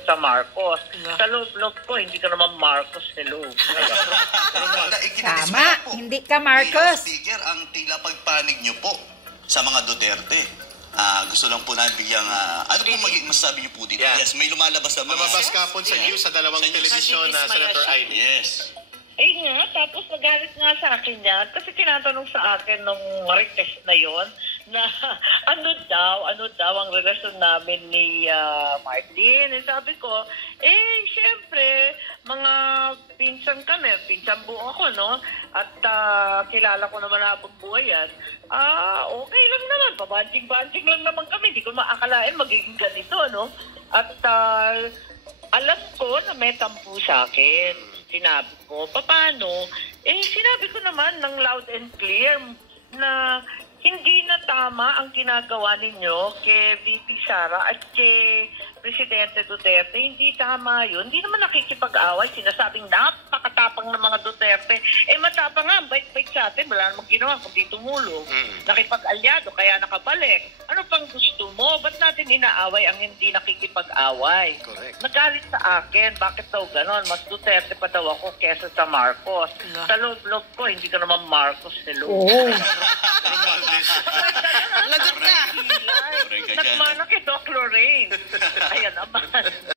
sa Marcos. Sa loob-loob ko, hindi ka naman Marcos hello. Tama, hindi ka Marcos. Speaker, ang tila pagpanig nyo po sa mga Duterte. Gusto lang po namin bigyang, ano po magiging masasabi niyo po dito? Yeah. Yes, may lumalabas na mga... Lumabas kapon sa news sa dalawang telebisyon na Senator Ivy. Yes. Nga, tapos nagalit nga sa akin yan kasi tinatanong sa akin nung Marites na yon na ano daw ang relasyon namin ni Martin. Sabi ko, syempre, mga pinsan kami, pinsan buo ako, no? At kilala ko naman habang buhay yan. Okay lang naman, pabanting-banting lang naman kami. Hindi ko maakalain magiging ganito, no? At alam ko na may tampo sa akin. Sinabi ko, paano? Sinabi ko naman ng loud and clear na hindi na tama ang ginagawa ninyo kay VP Sara at kay Presidente Duterte. Hindi tama yun. Hindi naman nakikipag-away. Sinasabing napakatapang ng mga Duterte. Matapang nga, bait-bait sa atin. Wala namang ginawa kundi tumulong. Nakipag-alyado, kaya nakabalik. Ano pang gusto mo? Ba't natin inaaway ang hindi nakikipag-away? Correct. Nagalit sa akin. Bakit daw ganon? Mas Duterte pa daw ako kesa sa Marcos. Sa loob-loob ko, hindi ka naman Marcos hello. Lagot ka. Nagmana kay Doc Lorraine. Ayan naman.